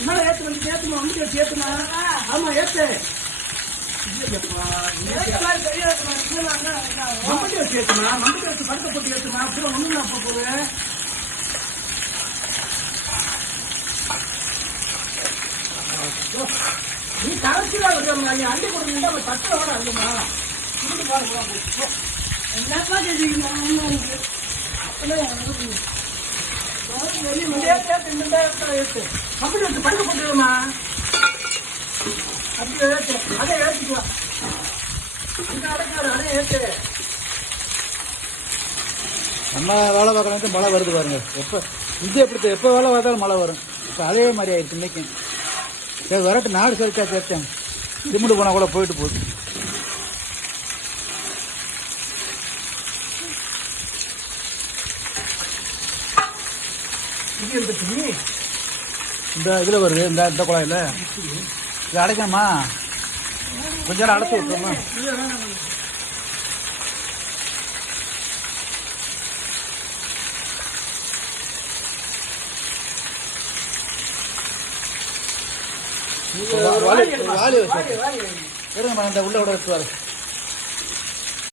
இன்னும் ஏற்று வந்து ஏற்றுமா வந்து ஏற்றுமா ஆமாம் ஏற்று மம்பட்டி வச்சு ஏற்றுமா மம்பட்டி வச்சு படுக்க போட்டு ஏற்றுமா அப்புறம் ஒன்றும் அப்போ போகுது நீ கரைச்சிதான் இருக்கிறவங்க நீ அள்ளி கொடுத்தீங்கன்னா அவங்க தட்டில் கூட அள்ளுமா இருந்து பாருங்க என்னப்பா தெரியுமா கம்பெனி வச்சு படுக்க போட்டுருமா அப்படி ஏற்று அதே ஏற்றிக்கலாம் இந்த அடைக்காது அதே ஏற்று நம்ம வேலை பார்க்கறது மழை வருது பாருங்க. எப்போ இது எப்படி எப்போ வேலை பார்த்தாலும் மழை வரும். இப்போ அதே மாதிரி ஆயிடுச்சு இன்னைக்கும். சரி வரட்டு நாடு சரிச்சா சேர்த்தேன் திமுட்டு போனால் கூட போயிட்டு போகுது. இந்த இதில் வருது இந்த குழாயில் இது அடைக்கணுமா கொஞ்ச நேரம் அடைச்சி விட்டுருமா. வாலி வச்சு இருங்க, இந்த உள்ள விட எடுத்து வர